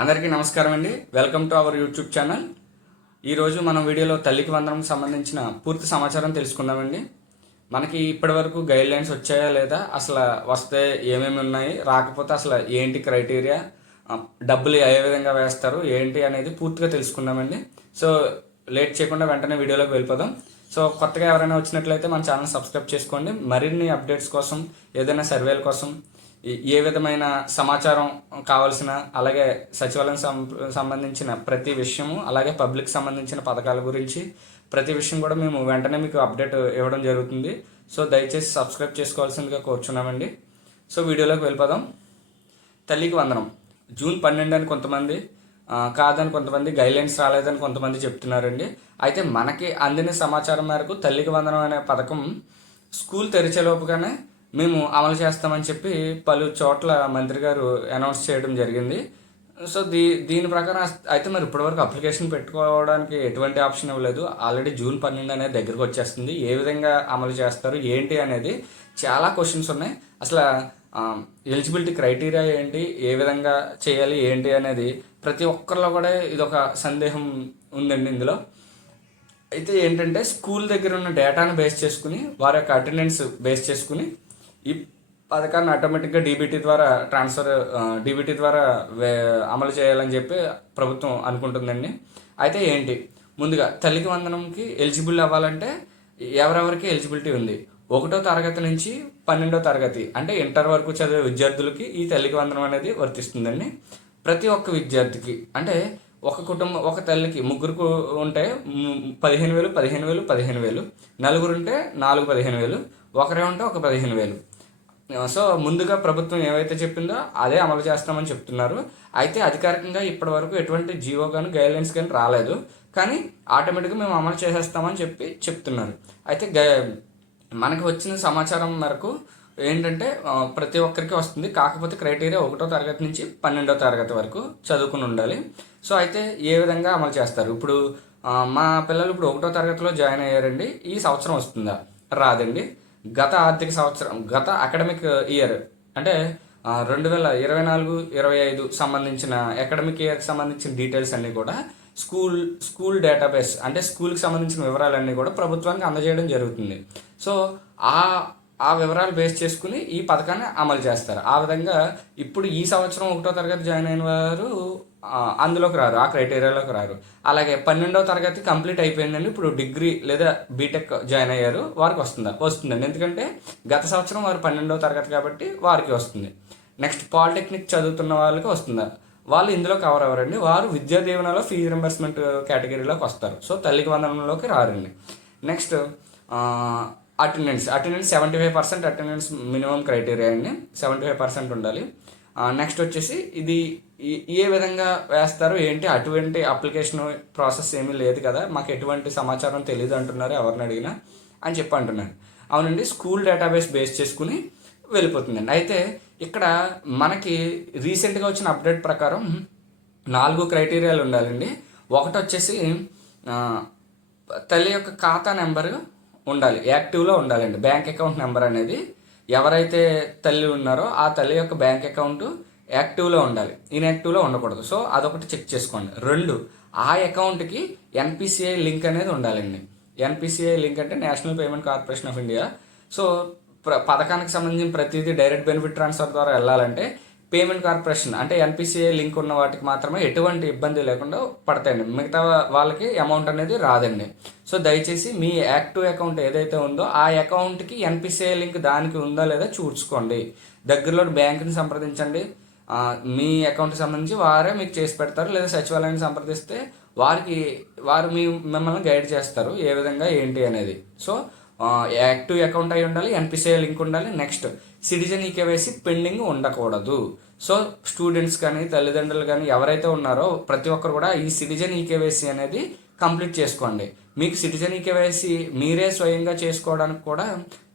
అందరికీ నమస్కారం అండి. Welcome to our YouTube channel. ఈరోజు మనం వీడియోలో తల్లికి వందనం సంబంధించిన పూర్తి సమాచారం తెలుసుకుందామండి. మనకి ఇప్పటివరకు గైడ్ లైన్స్ వచ్చాయా లేదా, అసలు వస్తే ఏమేమి ఉన్నాయి, రాకపోతే అసలు ఏంటి క్రైటీరియా, డబ్బులు ఏ విధంగా వేస్తారు ఏంటి అనేది పూర్తిగా తెలుసుకుందామండి. సో లేట్ చేయకుండా వెంటనే వీడియోలోకి వెళ్ళిపోదాం. సో కొత్తగా ఎవరైనా వచ్చినట్లయితే మన ఛానల్ సబ్స్క్రైబ్ చేసుకోండి. మరిన్ని అప్డేట్స్ కోసం, ఏదైనా సర్వేల కోసం, ఏ విధమైన సమాచారం కావాల్సిన, అలాగే సచివాలయం సంబంధించిన ప్రతి విషయము, అలాగే పబ్లిక్ సంబంధించిన పథకాల గురించి ప్రతి విషయం కూడా మేము వెంటనే మీకు అప్డేట్ ఇవ్వడం జరుగుతుంది. సో దయచేసి సబ్స్క్రైబ్ చేసుకోవాల్సిందిగా కోరుచున్నామండి. సో వీడియోలోకి వెళ్ళిపోదాం. తల్లికి వందనం జూన్ 12 అని కొంతమంది, కాదని కొంతమంది, గైడ్లైన్స్ రాలేదని కొంతమంది చెప్తున్నారండి. అయితే మనకి అందిన సమాచారం మేరకు తల్లికి వందనం అనే పథకం స్కూల్ తెరిచేలోపుగానే మేము అమలు చేస్తామని చెప్పి పలు చోట్ల మంత్రి గారు అనౌన్స్ చేయడం జరిగింది. సో దీని ప్రకారం అయితే మరి ఇప్పటివరకు అప్లికేషన్ పెట్టుకోవడానికి ఎటువంటి ఆప్షన్ ఇవ్వలేదు. ఆల్రెడీ జూన్ 12 అనేది దగ్గరకు వచ్చేస్తుంది. ఏ విధంగా అమలు చేస్తారు ఏంటి అనేది చాలా క్వశ్చన్స్ ఉన్నాయి. అసలు ఎలిజిబిలిటీ క్రైటీరియా ఏంటి, ఏ విధంగా చేయాలి ఏంటి అనేది ప్రతి ఒక్కరిలో కూడా ఇదొక సందేహం ఉందండి ఇందులో. అయితే ఏంటంటే స్కూల్ దగ్గర ఉన్న డేటాను బేస్ చేసుకుని, వారి యొక్క అటెండెన్స్ బేస్ చేసుకుని ఈ పథకాన్ని ఆటోమేటిక్గా డీబీటీ ద్వారా అమలు చేయాలని చెప్పి ప్రభుత్వం అనుకుంటుందండి. అయితే ఏంటి, ముందుగా తల్లికి వందనంకి ఎలిజిబుల్ అవ్వాలంటే ఎవరెవరికి ఎలిజిబిలిటీ ఉంది, 1వ తరగతి నుంచి 12వ తరగతి అంటే ఇంటర్ వరకు చదివే విద్యార్థులకి ఈ తల్లికి వందనం అనేది వర్తిస్తుందండి. ప్రతి ఒక్క విద్యార్థికి అంటే ఒక కుటుంబం, ఒక తల్లికి ముగ్గురు ఉంటే 15,000, నలుగురు ఉంటే 15,000, ఒకరే ఉంటే 15,000. సో ముందుగా ప్రభుత్వం ఏవైతే చెప్పిందో అదే అమలు చేస్తామని చెప్తున్నారు. అయితే అధికారికంగా ఇప్పటి వరకు ఎటువంటి జీవో కానీ గైడ్లైన్స్ కానీ రాలేదు, కానీ ఆటోమేటిక్గా మేము అమలు చేసేస్తామని చెప్తున్నారు. అయితే మనకు వచ్చిన సమాచారం మేరకు ఏంటంటే ప్రతి ఒక్కరికి వస్తుంది, కాకపోతే క్రైటీరియా 1వ తరగతి నుంచి 12వ తరగతి వరకు చదువుకుని ఉండాలి. సో అయితే ఏ విధంగా అమలు చేస్తారు, ఇప్పుడు మా పిల్లలు ఇప్పుడు 1వ తరగతిలో జాయిన్ అయ్యారండి, ఈ సంవత్సరం వస్తుందా, రాదండి. గత ఆర్థిక సంవత్సరం, గత అకాడమిక్ ఇయర్ అంటే 2024-25 సంబంధించిన అకాడమిక్ ఇయర్కి సంబంధించిన డీటెయిల్స్ అన్నీ కూడా స్కూల్ డేటాబేస్ అంటే స్కూల్కి సంబంధించిన వివరాలన్నీ కూడా ప్రభుత్వానికి అందజేయడం జరుగుతుంది. సో ఆ వివరాలు బేస్ చేసుకుని ఈ పథకాన్ని అమలు చేస్తారు. ఆ విధంగా ఇప్పుడు ఈ సంవత్సరం 1వ తరగతి జాయిన్ అయిన వారు అందులోకి రారు, ఆ క్రైటీరియాలోకి రారు. అలాగే 12వ తరగతి కంప్లీట్ అయిపోయిందండి, ఇప్పుడు డిగ్రీ లేదా బీటెక్ జాయిన్ అయ్యారు, వారికి వస్తుందండి. ఎందుకంటే గత సంవత్సరం వారు 12వ తరగతి కాబట్టి వారికి వస్తుంది. నెక్స్ట్ పాలిటెక్నిక్ చదువుతున్న వాళ్ళకి వస్తుందా, వాళ్ళు ఇందులో కవర్ అవ్వరండి, వారు విద్యా దీవెనలో ఫీ రింబర్స్మెంట్ కేటగిరీలోకి వస్తారు. సో తల్లికి వందనంలోకి రారండి. Next attendance 75% attendance minimum criteria అండి, 75% ఉండాలి. నెక్స్ట్ వచ్చేసి ఇది ఏ విధంగా వేస్తారు ఏంటి, అటువంటి అప్లికేషన్ ప్రాసెస్ ఏమీ లేదు కదా, మాకు ఎటువంటి సమాచారం తెలియదు అంటున్నారు ఎవరిని అడిగినా అని చెప్పి అంటున్నారు. అవునండి, స్కూల్ డేటాబేస్ బేస్ చేసుకుని వెళ్ళిపోతుందండి. అయితే ఇక్కడ మనకి రీసెంట్గా వచ్చిన అప్డేట్ ప్రకారం 4 క్రైటీరియాలు ఉండాలండి. ఒకటి వచ్చేసి తల్లి యొక్క ఖాతా నెంబరు ఉండాలి, యాక్టివ్లో ఉండాలండి. బ్యాంక్ అకౌంట్ నెంబర్ అనేది ఎవరైతే తల్లి ఉన్నారో ఆ తల్లి యొక్క బ్యాంక్ అకౌంట్ యాక్టివ్లో ఉండాలి, ఇన్యాక్టివ్లో ఉండకూడదు. సో అదొకటి చెక్ చేసుకోండి. 2, ఆ అకౌంట్కి ఎన్పిసిఐ లింక్ అనేది ఉండాలండి. ఎన్పిసిఐ లింక్ అంటే national payment corporation of India. So పథకానికి సంబంధించిన ప్రతిదీ డైరెక్ట్ బెనిఫిట్ ట్రాన్స్ఫర్ ద్వారా వెళ్ళాలంటే పేమెంట్ కార్పొరేషన్ అంటే ఎన్పిసిఐ లింక్ ఉన్న వాటికి మాత్రమే ఎటువంటి ఇబ్బంది లేకుండా పడతాయండి, మిగతా వాళ్ళకి అమౌంట్ అనేది రాదండి. సో దయచేసి మీ యాక్టివ్ అకౌంట్ ఏదైతే ఉందో ఆ అకౌంట్కి ఎన్పిసిఐ లింక్ దానికి ఉందా లేదా చూసుకోండి. దగ్గరలో బ్యాంకుని సంప్రదించండి, మీ అకౌంట్కి సంబంధించి వారే మీకు చేసి పెడతారు, లేదా సచివాలయాన్ని సంప్రదిస్తే వారు మిమ్మల్ని గైడ్ చేస్తారు ఏ విధంగా ఏంటి అనేది. సో యాక్టివ్ అకౌంట్ అయి ఉండాలి, ఎన్పిసిఐ లింక్ ఉండాలి. నెక్స్ట్ సిటిజన్ ఈకేవైసీ పెండింగ్ ఉండకూడదు. సో స్టూడెంట్స్ కానీ తల్లిదండ్రులు కానీ ఎవరైతే ఉన్నారో ప్రతి ఒక్కరు కూడా ఈ సిటిజన్ ఈకేవైసీ అనేది కంప్లీట్ చేసుకోండి. మీకు సిటిజన్ ఈకేవైసీ మీరే స్వయంగా చేసుకోవడానికి కూడా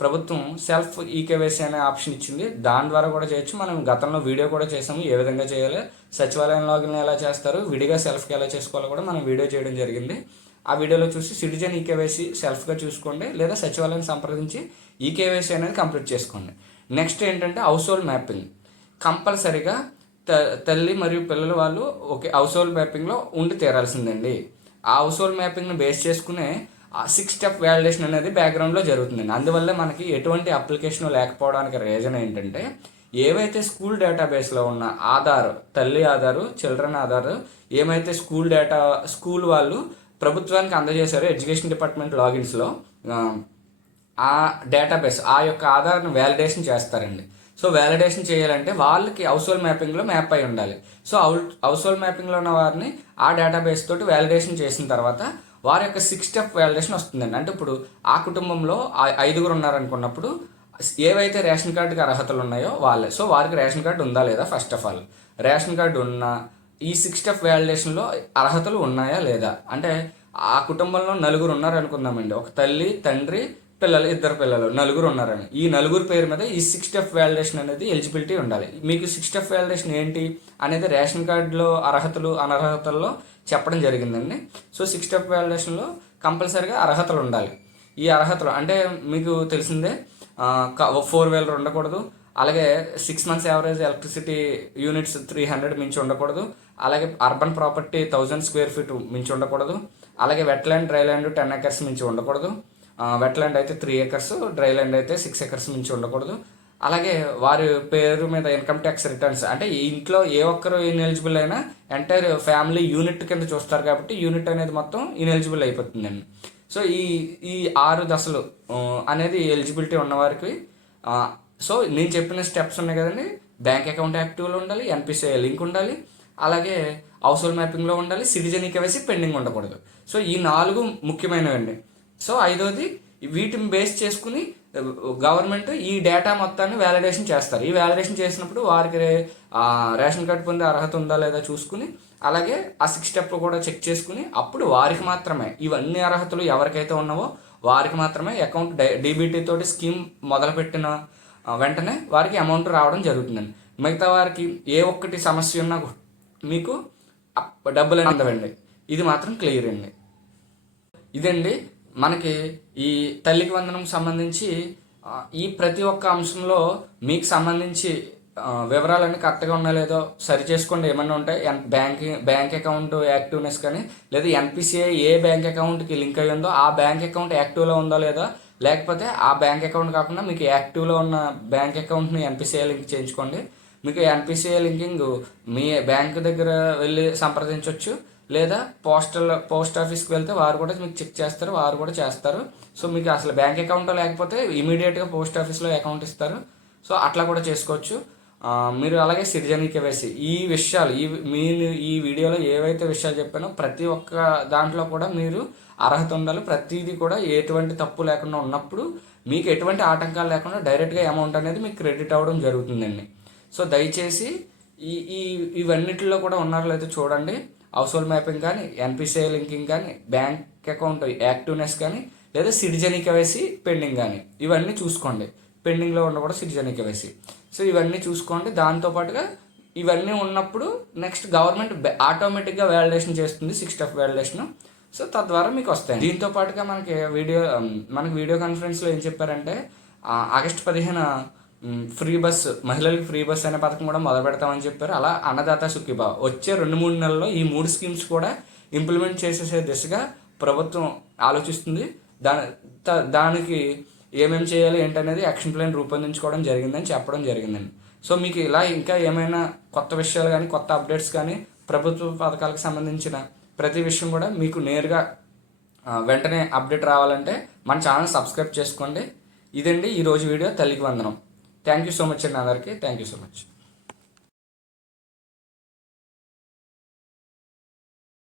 ప్రభుత్వం సెల్ఫ్ ఈకేవైసీ అనే ఆప్షన్ ఇచ్చింది, దాని ద్వారా కూడా చేయొచ్చు. మనం గతంలో వీడియో కూడా చేసాము, ఏ విధంగా చేయాలి, సచివాలయం లాగిన్ ఎలా చేస్తారు, విడిగా సెల్ఫ్కి ఎలా చేసుకోవాలో కూడా మనం వీడియో చేయడం జరిగింది. ఆ వీడియోలో చూసి సిటిజన్ ఈకేవైసీ సెల్ఫ్గా చూసుకోండి, లేదా సచివాలయం సంప్రదించి ఈకేవైసీ అనేది కంప్లీట్ చేసుకోండి. నెక్స్ట్ ఏంటంటే హౌస్ హోల్డ్ మ్యాపింగ్ కంపల్సరీగా తల్లి మరియు పిల్లలు వాళ్ళు ఒకే హౌస్ హోల్డ్ మ్యాపింగ్లో ఉండి తీరాల్సిందండి. ఆ హౌస్ హోల్డ్ మ్యాపింగ్ని బేస్ చేసుకునే ఆ 6 స్టెప్ వ్యాలిడేషన్ అనేది బ్యాక్గ్రౌండ్లో జరుగుతుందండి. అందువల్ల మనకి ఎటువంటి అప్లికేషన్ లేకపోవడానికి రీజన్ ఏంటంటే, ఏవైతే స్కూల్ డేటాబేస్లో ఉన్న ఆధార్, తల్లి ఆధారు, చిల్డ్రన్ ఆధార్, ఏమైతే స్కూల్ వాళ్ళు ప్రభుత్వానికి అందజేశారో ఎడ్యుకేషన్ డిపార్ట్మెంట్ లాగిన్స్లో ఆ డేటాబేస్ ఆ యొక్క ఆధార్ను వ్యాలిడేషన్ చేస్తారండి. సో వ్యాలిడేషన్ చేయాలంటే వాళ్ళకి హౌస్ హోల్డ్ మ్యాపింగ్లో మ్యాప్ అయి ఉండాలి. సో హౌస్ హోల్డ్ మ్యాపింగ్లో ఉన్న వారిని ఆ డేటాబేస్ తోటి వ్యాలిడేషన్ చేసిన తర్వాత వారి యొక్క 6 స్టెప్ వ్యాలిడేషన్ వస్తుందండి. అంటే ఇప్పుడు ఆ కుటుంబంలో 5గురు ఉన్నారనుకున్నప్పుడు ఏవైతే రేషన్ కార్డుకి అర్హతలు ఉన్నాయో వాళ్ళే. సో వారికి రేషన్ కార్డు ఉందా లేదా, first of all ration card ఉన్నా ఈ 6 స్టెప్ వ్యాలిడేషన్లో అర్హతలు ఉన్నాయా లేదా, అంటే ఆ కుటుంబంలో 4 ఉన్నారు అనుకుందామండి. ఒక తల్లి, తండ్రి, పిల్లలు, 2 పిల్లలు, 4 ఉన్నారని. ఈ 4 పేరు మీద ఈ 6 స్టెప్ వ్యాలిడేషన్ అనేది ఎలిజిబిలిటీ ఉండాలి. మీకు 6 స్టెప్ వ్యాలిడేషన్ ఏంటి అనేది రేషన్ కార్డులో అర్హతలు అనర్హతల్లో చెప్పడం జరిగిందండి. సో 6 స్టెప్ వ్యాలిడేషన్లో కంపల్సరీగా అర్హతలు ఉండాలి. ఈ అర్హతలు అంటే మీకు తెలిసిందే, 4 వీలర్ ఉండకూడదు, అలాగే 6 మంత్స్ యావరేజ్ ఎలక్ట్రిసిటీ యూనిట్స్ 300 మించి ఉండకూడదు, అలాగే అర్బన్ ప్రాపర్టీ 1000 స్క్వేర్ ఫీట్ మించి ఉండకూడదు, అలాగే వెట్లాండ్, డ్రైల్యాండ్ 10 acres మించి ఉండకూడదు, వెట్లాండ్ అయితే 3 acres, డ్రైల్యాండ్ అయితే 6 acres మించి ఉండకూడదు. అలాగే వారి పేరు మీద ఇన్కమ్ ట్యాక్స్ రిటర్న్స్, అంటే ఈ ఇంట్లో ఏ ఒక్కరు ఇన్ఎలిజిబుల్ అయినా ఎంటైర్ ఫ్యామిలీ యూనిట్ కింద చూస్తారు కాబట్టి యూనిట్ అనేది మొత్తం ఇన్ఎలిజిబుల్ అయిపోతుందండి. సో ఈ 6 దశలు అనేది ఎలిజిబిలిటీ ఉన్నవారికి. సో నేను చెప్పిన స్టెప్స్ ఉన్నాయి కదండి, బ్యాంక్ అకౌంట్ యాక్టివ్లో ఉండాలి, ఎన్పిసిఐ లింక్ ఉండాలి, అలాగే హౌస్ హోల్డ్ మ్యాపింగ్లో ఉండాలి, సిటిజన్ ఈకేవైసీ పెండింగ్ ఉండకూడదు. సో ఈ 4 ముఖ్యమైనవండి. సో 5వది వీటిని బేస్ చేసుకుని గవర్నమెంట్ ఈ డేటా మొత్తాన్ని వ్యాలిడేషన్ చేస్తారు. ఈ వ్యాలిడేషన్ చేసినప్పుడు వారికి రేషన్ కార్డు పొందే అర్హత ఉందా లేదా చూసుకుని, అలాగే ఆ 6 స్టెప్ కూడా చెక్ చేసుకుని అప్పుడు వారికి మాత్రమే ఇవన్నీ అర్హతలు ఎవరికైతే ఉన్నావో వారికి మాత్రమే అకౌంట్ డీబీటీ తోటి స్కీమ్ మొదలుపెట్టిన వెంటనే వారికి అమౌంట్ రావడం జరుగుతుందండి. మిగతా వారికి ఏ ఒక్కటి సమస్య ఉన్నా మీకు డబ్బులు అందవండి. ఇది మాత్రం క్లియర్ అండి. ఇదండి మనకి ఈ తల్లికి వందనం సంబంధించి ఈ ప్రతి ఒక్క అంశంలో మీకు సంబంధించి వివరాలన్నీ కరెక్ట్గా ఉన్నాయో లేదో సరి చేసుకోండి. ఏమన్నా ఉంటాయి బ్యాంక్ అకౌంట్ యాక్టివ్నెస్ కానీ, లేదా ఎన్పిసిఐ ఏ బ్యాంక్ అకౌంట్కి లింక్ అయ్యి ఉందో ఆ బ్యాంక్ అకౌంట్ యాక్టివ్లో ఉందో లేదో, లేకపోతే ఆ బ్యాంక్ అకౌంట్ కాకుండా మీకు యాక్టివ్లో ఉన్న బ్యాంక్ అకౌంట్ని ఎన్పిసిఐ లింక్ చేయించుకోండి. మీకు ఎన్పిసిఐ లింకింగ్ మీ బ్యాంక్ దగ్గర వెళ్ళి సంప్రదించవచ్చు, లేదా పోస్ట్ ఆఫీస్కి వెళ్తే వారు కూడా మీకు చెక్ చేస్తారు, వారు కూడా చేస్తారు. సో మీకు అసలు బ్యాంక్ అకౌంట్ లేకపోతే ఇమీడియట్గా పోస్ట్ ఆఫీస్లో అకౌంట్ ఇస్తారు. సో అట్లా కూడా చేసుకోవచ్చు మీరు. అలాగే సిటిజన్ ఈకేవైసీ ఈ విషయాలు మీరు ఈ వీడియోలో ఏవైతే విషయాలు చెప్పానో ప్రతి ఒక్క దాంట్లో కూడా మీరు అర్హత ఉండాలి. ప్రతిదీ కూడా ఎటువంటి తప్పు లేకుండా ఉన్నప్పుడు మీకు ఎటువంటి ఆటంకాలు లేకుండా డైరెక్ట్గా అమౌంట్ అనేది మీకు క్రెడిట్ అవ్వడం జరుగుతుందండి. సో దయచేసి ఇవన్నిటిలో కూడా ఉన్నారో లేదో చూడండి. హౌస్ హోల్డ్ మ్యాపింగ్ కానీ, ఎన్పిసిఐ లింకింగ్ కానీ, బ్యాంక్ అకౌంట్ యాక్టివ్నెస్ కానీ, లేదా సిటిజన్ ఈకేవైసీ పెండింగ్ కానీ ఇవన్నీ చూసుకోండి. పెండింగ్లో ఉన్న కూడా సిటిజన్ ఈకేవైసీ. సో ఇవన్నీ చూసుకోండి. దాంతోపాటుగా ఇవన్నీ ఉన్నప్పుడు నెక్స్ట్ గవర్నమెంట్ ఆటోమేటిక్గా వ్యాలిడేషన్ చేస్తుంది 6 స్టెప్ వ్యాలిడేషన్. సో తద్వారా మీకు వస్తాయి. దీంతో పాటుగా మనకి వీడియో కాన్ఫరెన్స్లో ఏం చెప్పారంటే ఆగస్టు 15 ఫ్రీ బస్, మహిళలకు ఫ్రీ బస్ అనే పథకం కూడా మొదలు పెడతామని చెప్పారు. అలా అన్నదాత సుఖీభావ వచ్చే 2-3 నెలల్లో ఈ 3 స్కీమ్స్ కూడా ఇంప్లిమెంట్ చేసేసే దిశగా ప్రభుత్వం ఆలోచిస్తుంది. దానికి ఏమేమి చేయాలి ఏంటనేది యాక్షన్ ప్లాన్ రూపొందించుకోవడం జరిగిందని చెప్పడం జరిగిందండి. సో మీకు ఇలా ఇంకా ఏమైనా కొత్త విషయాలు కానీ, కొత్త అప్డేట్స్ కానీ, ప్రభుత్వ పథకాలకు సంబంధించిన ప్రతి విషయం కూడా మీకు నేరుగా వెంటనే అప్డేట్ రావాలంటే మన ఛానల్ సబ్స్క్రైబ్ చేసుకోండి. ఇదండి ఈరోజు వీడియో. తల్లికి వందనం. థ్యాంక్ యూ సో మచ్ అండి అందరికీ. Thank you so much.